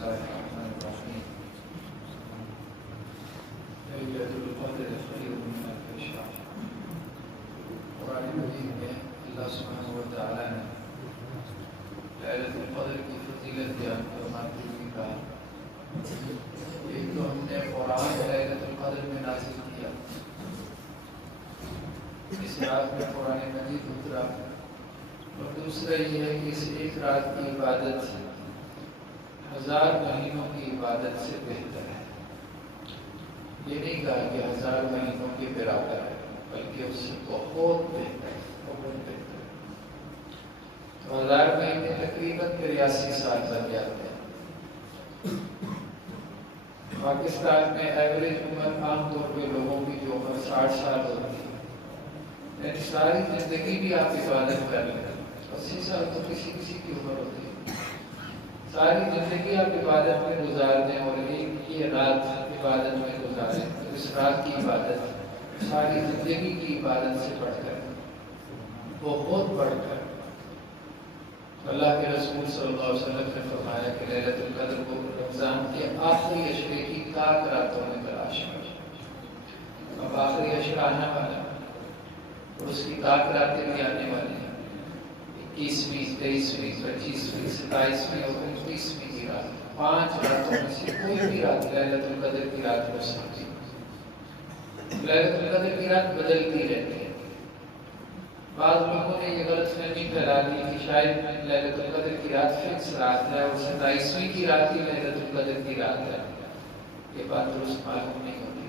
الله الرحمن الرحيم. ليلة القدر خير من ألف شهر. قرآن مجید میں اللہ سبحانہ و تعالیٰ نے ليلة القدر کی فضیلت بیان فرماتے ہوئے کہا، ایک تو ہم نے قرآن ليلة القدر میں نازل کیا، اس رات میں قرآن مجید اترا، اور دوسرا یہ ہے کہ اس ایک رات کی عبادت 1000 مہینوں کی عبادت سے بہتر ہے۔ یہ نہیں کہا کہ 1000 مہینوں کے برابر ہے، بلکہ اس سے بہت بہتر ہے، بہت بہتر ہے۔ تو 1000 مہینے تقریباً 83 سال بن جاتے ہیں۔ پاکستان میں ایوریج عمر عام طور پہ لوگوں کی جو عمر 60 سال ہوتی ہے، یعنی ساری زندگی بھی آپ عبادت کر لیں، 80 سال تو کسی کسی کی عمر ہوتی ہے، ساری زندگی آپ عبادت میں گزار دیں اور ایک یہ رات عبادت میں گزاریں، تو اس رات کی عبادت ساری زندگی کی عبادت سے بڑھ کر بہت بڑھ کر اللہ کے رسول صلی اللہ علیہ وسلم نے فرمایا کہ ليلۃ القدر کو رمضان کے آخری عشرے کی تاک راتوں میں تلاش کرو۔ اب آخری عشرہ آنے والا ہے اور اس کی تاک راتیں بھی آنے والی ہیں، 21ویں، 23ویں، 25ویں، 27ویں اور 29ویں کی رات، 5 راتوں میں سے کوئی بھی رات ليلۃ القدر کی رات ہو سکتی ہے۔ ليلۃ القدر کی رات بدلتی رہتی ہے۔ بعض لوگوں نے یہ غلط فہمی پھیلا دی کہ شاید ليلۃ القدر کی رات فکس رات ہے اور 27ویں کی رات ہی ليلۃ القدر کی رات ہے۔ یہ بات درست معلوم نہیں ہوتی۔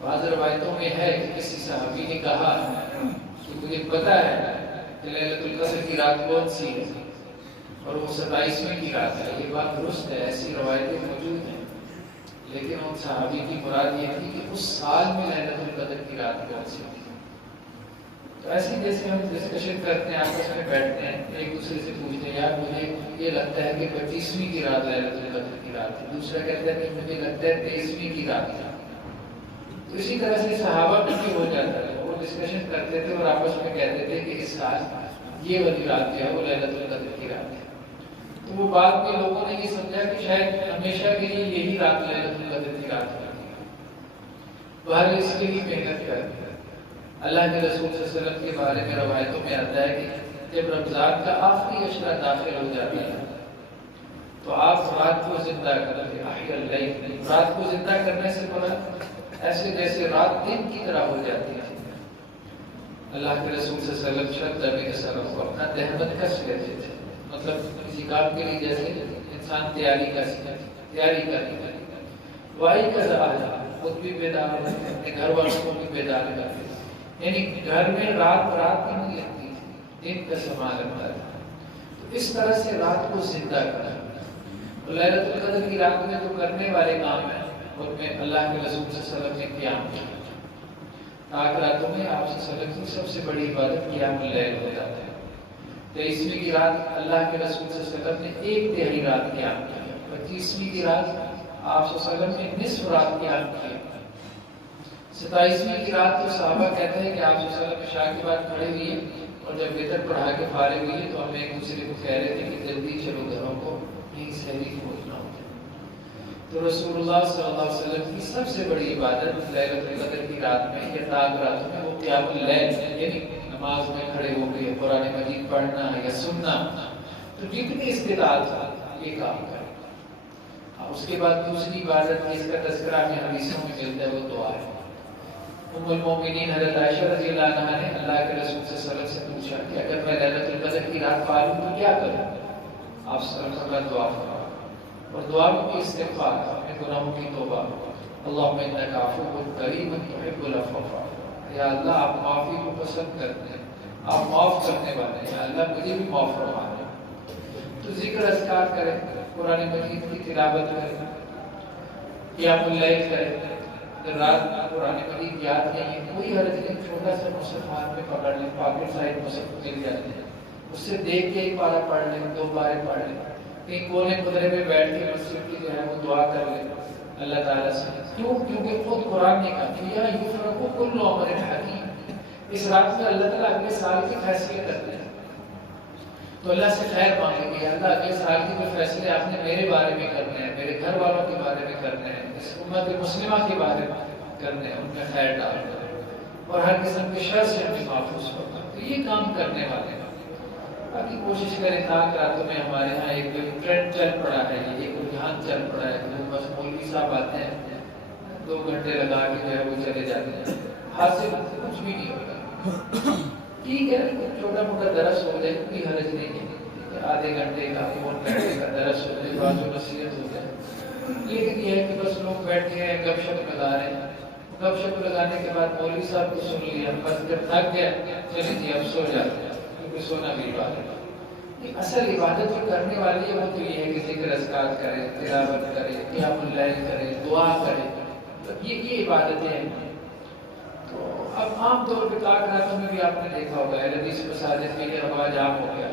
بعض روایتوں میں ہے کہ کسی صحابی نے کہا کہ مجھے پتہ ہے کہ ليلۃ القدر کی رات کون سی ہے اور وہ 27ویں کی رات ہے۔ یہ بات درست ہے، ایسی روایتیں موجود ہیں، لیکن ان صحابی کی مراد یہ تھی کہ اس سال میں ليلۃ القدر کی رات کون سی ہے۔ تو ایسے جیسے ہم ڈسکشن کرتے ہیں، آپس میں بیٹھتے ہیں، ایک دوسرے سے پوچھتے ہیں، یار مجھے یہ لگتا ہے کہ 25ویں کی رات ليلۃ القدر کی رات ہے، دوسرا کہتا ہے کہ مجھے لگتا ہے 23ویں کی رات ہے۔ تو اسی طرح سے صحابہ میں بھی ہو جاتا ہے، وہ ڈسکشن کرتے تھے اور آپس میں کہتے تھے کہ اس سال یہ والی رات جو ہے وہ ليلۃ القدر کی رات ہے۔ تو وہ بعد میں لوگوں نے یہ سمجھا کہ شاید ہمیشہ کے لیے یہی رات ليلۃ القدر کی رات ہوگی۔ بہرحال اس کے لیے محنت کرتے ہیں۔ اللہ کے رسول صلی اللہ علیہ وسلم کے بارے میں روایتوں میں آتا ہے کہ جب رمضان کا آخری عشرہ داخل ہو جاتا ہے تو آپ رات کو زندہ کرتے ہیں۔ رات کو زندہ کرنے سے مراد ایسے جیسے رات دن کی طرح ہو جاتی ہے۔ اللہ کے رسول صلی اللہ علیہ وسلم شرط نبی کے سلام کو اپنا دہمت کس لیتے تھے، مطلب کسی کام کے لیے جیسے انسان تیاری کرتا ہے، وائی کا زہارا خود بھی بیدار ہوتے ہیں، اپنے گھر والوں کو بھی بیدار کرتے ہیں، یعنی گھر میں رات ہی نہیں لگتی تھی، دن کا سما لگتا تھا۔ تو اس طرح سے رات کو زندہ کرنا، ليلۃ القدر کی رات میں جو کرنے والے کام ہیں ان میں اللہ کے رسول صلی اللہ علیہ وسلم نے قیام کیا۔ تاک راتوں میں آپ صلی اللہ علیہ وسلم کی سب سے بڑی عبادت قیام اللیل ہو جاتا ہے۔ 23ویں کی رات اللہ کے رسول صلی اللہ علیہ وسلم نے 1/3 رات قیام کیا۔ 25ویں کی رات آپ صلی اللہ علیہ وسلم نے نصف رات قیام کیا۔ 27ویں کی رات تو صحابہ کہتے ہیں کہ آپ صلی اللہ علیہ وسلم عشاء کے بعد کھڑے ہوئے اور جب وتر پڑھا کے فارغ ہوئے تو ہم ایک دوسرے کو کہہ رہے تھے کہ جلدی چلو گھروں کو، نہیں سحری پہنچنا ہوتا ہے۔ تو رسول اللہ صلی اللہ علیہ وسلم کی سب سے بڑی عبادت ليلۃ القدر کی رات میں یا تاک راتوں میں وہ قیام اللیل، یعنی نماز میں کھڑے ہو کے قرآن مجید پڑھنا یا سننا۔ تو جتنی استطاعت ہو یہ کام کریں۔ اس کے بعد دوسری عبادت جس کا تذکرہ ہمیں حدیثوں میں ملتا ہے وہ دعا ہے۔ ام المومنین حضرت عائشہ رضی اللہ عنہا نے اللہ کے رسول صلی اللہ علیہ وسلم سے پوچھا کہ اگر میں ليلۃ القدر کی رات پا لوں تو کیا کروں؟ آپ صلی اللہ علیہ وسلم دعا فرمایا، اور دعا میں استغفار، اپنے گناہوں کی توبہ، اللہم انک عفو کریم تحب العفو فاعف عنی، یا اللہ آپ معافی کو پسند کرتے ہیں، آپ معاف کرنے والے ہیں، یا اللہ مجھے بھی معاف فرما دیں۔ تو ذکر اذکار کریں، قرآن مجید کی تلاوت کریں، قیام اللیل کریں، رات قرآن مجید یاد نہیں ہے کوئی حرج نہیں، چھوٹا سا مصحف ہاتھ میں پکڑ لیں، پاکٹ سائز مصحف مل جاتے ہیں، اس سے دیکھ کے ایک پارہ پڑھ لیں، 2 پارے پڑھ لیں، کہیں کونے خدرے میں بیٹھ کے مسجد کی جو ہے وہ دعا کر لیں اللہ تعالیٰ سے۔ کیونکہ خود قرآن نے کہا کہ یا یفرق کل امر حکیم، اس رات میں اللہ تعالیٰ اگلے سال کی فیصلے کرتے ہیں۔ تو اللہ سے خیر مانگیں گے، اللہ اگلے سال کے جو فیصلے آپ نے میرے بارے میں کرنے ہیں، میرے گھر والوں کے بارے میں کرنے ہیں، اس امت مسلمہ کے بارے میں کرنے ہیں، ان میں خیر ڈال کر اور ہر قسم کے شر سے ہمیں محفوظ ہوگا۔ تو یہ کام کرنے والے ہیں۔ باقی کوشش کریں تاک راتوں میں ہمارے ہاں ایک ٹرینڈ چل پڑا ہے، ایک رجحان چل پڑا ہے کہ بس مولوی صاحب آتے ہیں 2 گھنٹے لگا کے جو ہے وہ چلے جاتے ہیں، حاصل کچھ بھی نہیں ہوگا۔ ٹھیک ہے، چھوٹا موٹا درس ہو جائے، کوئی حرج نہیں ہے، آدھے گھنٹے کا 1 گھنٹے کا درس ہو جائے، بعض نصیحت ہو جائے، لیکن یہ ہے کہ بس لوگ بیٹھے ہیں گپ شپ لگا رہے ہیں، گپ شپ لگانے کے بعد مولوی صاحب کو سن لیا، بس جب تھک گیا چلے جی اب سو جاتے ہیں، کیونکہ سونا بھی عبادت ہے۔ اصل عبادت جو کرنے والی ہے وہ تو یہ ہے کہ ذکر اذکار کرے، تلاوت کرے، قیام اللیل کرے، دعا کرے، یہ عبادتیں ہیں۔ تو اب عام طور پہ تاک راتوں میں بھی آپ نے دیکھا ہوگا حدیث مساجد کے یہ رواج عام ہو گیا،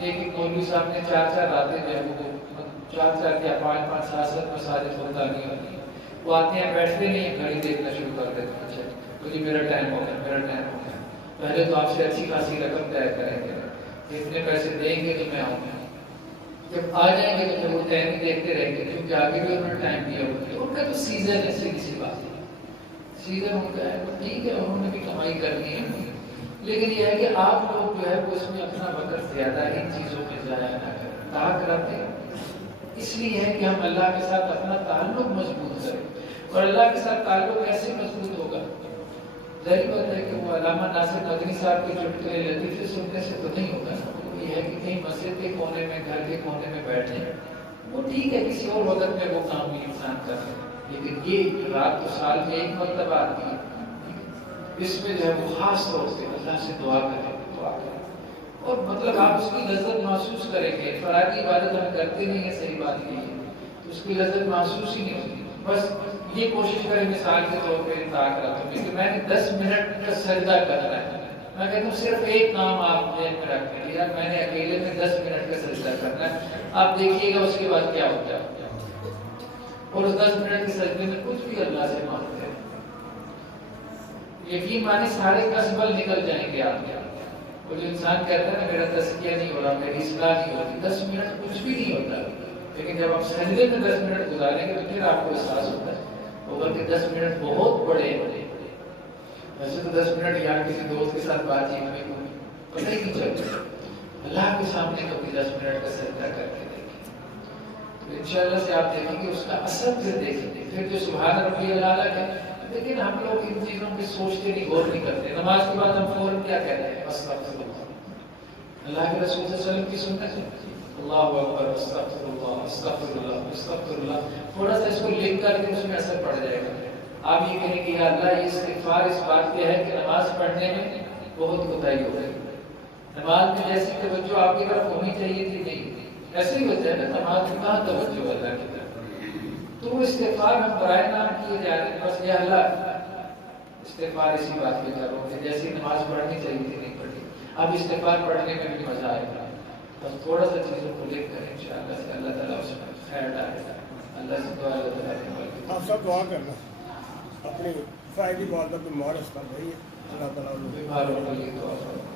ایک ایک مولوی صاحب نے 4 راتیں جو ہے وہ 4 یا 5 7 مساجد ہوتا نہیں ہوتی، وہ آتے ہیں بیٹھتے نہیں ہیں، گھڑی دیکھنا شروع کر دیتے ہیں، اچھا تو جی میرا ٹائم ہو گیا، میرا ٹائم ہو گیا، پہلے تو آپ سے اچھی خاصی رقم طے کریں گے، جتنے پیسے دیں گے تو میں آؤں گا، جب آ جائیں گے تو وہ ٹائم دیکھتے رہیں گے، کیونکہ آگے بھی انہوں نے ٹائم دیا ہوتا ہے، ان کا تو سیزن ہے، سیدھی سی بات ہے، سیدھا ان کا ہے، ٹھیک ہے انہوں نے بھی کمائی کرنی ہے، لیکن یہ ہے کہ آپ لوگ جو ہے وہ اس میں اپنا وقت زیادہ ان چیزوں میں ضائع نہ کریں، تاک راتیں اس لیے ہے کہ ہم اللہ کے ساتھ اپنا تعلق مضبوط کریں، اور اللہ کے ساتھ تعلق ایسے مضبوط ہوگا، ظاہر بات ہے کہ وہ علامہ ناصر مدنی صاحب کے چٹکلے لطیفے سننے سے تو نہیں ہوگا، یہ ہے کہ کہیں مسجد کے کونے میں، گھر کے کونے میں بیٹھے وہ ٹھیک ہے، کسی اور وقت میں وہ کام بھی انسان کر سکے، لیکن یہ رات تو سال میں ایک مرتبہ آتی ہے، اس میں جو ہے وہ خاص طور سے اللہ سے دعا کریں، اور مطلب آپ اس کی لذت محسوس کریں گے، فرائض عبادت ہم کرتے نہیں ہیں، صحیح بات یہ ہے، اس کی لذت محسوس ہی نہیں ہوتی، بس یہ کوشش کریں مثال کے طور پہ تاک راتوں میں کہ میں نے 10 منٹ کا سجدہ کرنا ہے، میں کہتا ہوں صرف ایک کام آپ ذہن میں رکھیں، یار میں نے اکیلے میں 10 منٹ کا سجدہ کرنا ہے، آپ دیکھیے گا اس کے بعد کیا ہوتا ہے، اور اس 10 منٹ کے سجدے میں کچھ بھی اللہ سے مانگتے ہیں، یقین مانی سارے کسبل نکل جائیں گے آپ کے، وہ جو انسان کہتا ہے نا میرا تزکیہ نہیں ہو رہا، میری اصلاح نہیں ہوتی، 10 منٹ کچھ بھی نہیں ہوتا، لیکن جب آپ سجدے میں 10 منٹ گزاریں گے تو پھر آپ کو احساس ہوتا ہے ہوگا کہ 10 منٹ بہت بڑے ہیں، ویسے تو 10 منٹ یار کسی دوست کے ساتھ بات چیت میں پتہ ہی نہیں چلتا، اللہ کے سامنے کبھی 10 منٹ کا سجدہ کر کے دیکھیں، تو انشاءاللہ سے آپ دیکھیں گے اس کا اثر پھر دیکھیں گے، پھر جو سبحان ربی الاعلیٰ ہے، لیکن ہم لوگ ان چیزوں پہ سوچتے نہیں، غور نہیں کرتے، نماز کے بعد ہم فوراً کیا کہتے ہیں، استغفر اللہ، اللہ کے رسول صلی اللہ علیہ وسلم کی سنت ہے، اللہ اکبر، استغفر اللہ، استغفر اللہ، استغفر اللہ، تھوڑا سا اس کو لکھ کر کے اس میں اثر پڑ جائے گا، آپ یہ کہیں کہ یا اللہ یہ استغفار اس بات پہ ہے کہ نماز پڑھنے میں بہت کوتاہی ہو گئی، نماز میں جیسی توجہ آپ کی طرف ہونی چاہیے تھی نہیں، ایسے ہی ہوتا ہے نا، نماز میں کہاں توجہ اللہ کی طرف، تو وہ استغفار ہم برائے نام کیے جا رہے ہیں، بس یا اللہ استغفار اسی بات پہ کرو کہ جیسی نماز پڑھنی چاہیے تھی نہیں پڑھی، اب استغفار پڑھنے میں بھی مزہ آئے گا، بس تھوڑا سا چیزوں کو لکھ کر انشاءاللہ سے اللہ تعالیٰ اس میں خیر ڈالے گا، اللہ سے دعا اللہ تعالیٰ آپ سب دعا کرنا اپنی فائدی بات پہ مارس کر رہی ہے، اللہ تعالیٰ بیماروں کے لیے دعا کرو،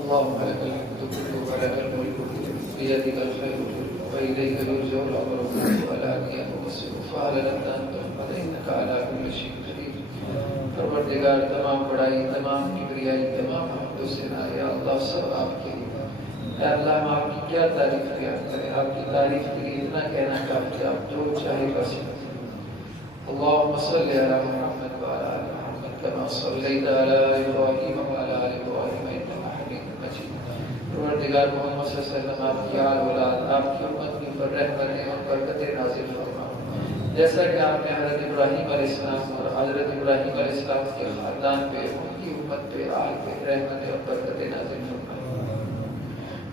اللهم لك الحمد كله ولك الملك كله بيدك الخير كله وإليك يرجع الأمر كله والآنية والمصير فعل أنت محمد إنك على كل شيء قدير، پروردگار تمام بڑائی، تمام کبریائی، تمام حمد و ثنا یا اللہ سب آپ کے لیے، اے اللہ ہم آپ کی کیا تعریف کیا کریں، آپ کی تعریف کے لیے اتنا کہنا کافی، آپ جو چاہے بس اللهم صل على محمد وعلى آل محمد كما صليت على إبراهيم وعلى آل إبراهيم إنك حميد مجيد، پروردگار محمد صلی اللہ علیہ وسلم آپ کی آل اولاد، آپ کی امت کی پر رحمتیں اور برکتیں نازل فرما، جیسا کہ آپ نے حضرت ابراہیم علیہ السلام اور حضرت ابراہیم علیہ السلام کے خاندان پہ، ان کی امت پہ، آل پہ رحمتیں اور برکتیں نازل فرما،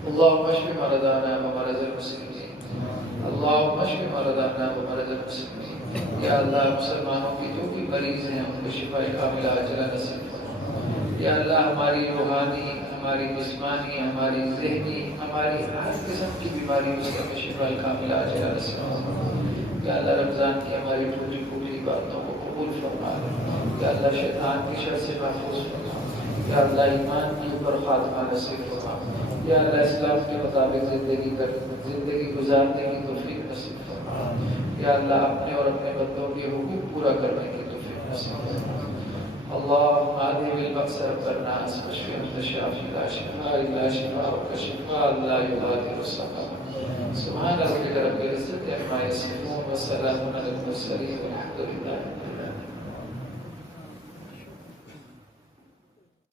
اللهم اشف مرضانا ومرضى المسلمين، اللهم اشف مرضانا ومرضى المسلمين، یا اللہ مسلمانوں کی جو بھی مریض ہیں ان کو شفا کاملہ عاجلہ نصیب فرما، یا اللہ ہماری روحانی، ہماری جسمانی، ہماری ذہنی، ہماری ہر قسم کی بیماری اس کا شفا کاملہ عاجلہ نصیب فرما، یا اللہ رمضان کی ہماری ٹوٹی پھوٹی باتوں کو قبول فرما، یا اللہ شیطان کی شر سے محفوظ فرما، یا اللہ ایمان کے اوپر خاتمہ نصیب فرما، یا اللہ اسلام کے مطابق زندگی گزارنے کی توفیق نصیب فرما یا اللہ اپنے اور اپنے بندوں کے حقوق پورا کرنے کی توفیق نصیب فرما اللهم هذه بالبأس رب الناس واشف انت الشافي لا شفاء الا شفاءك شفاء لا يغادر سقما سبحان ربك رب العزة عما يصفون وسلام على المرسلين والحمد لله رب العالمين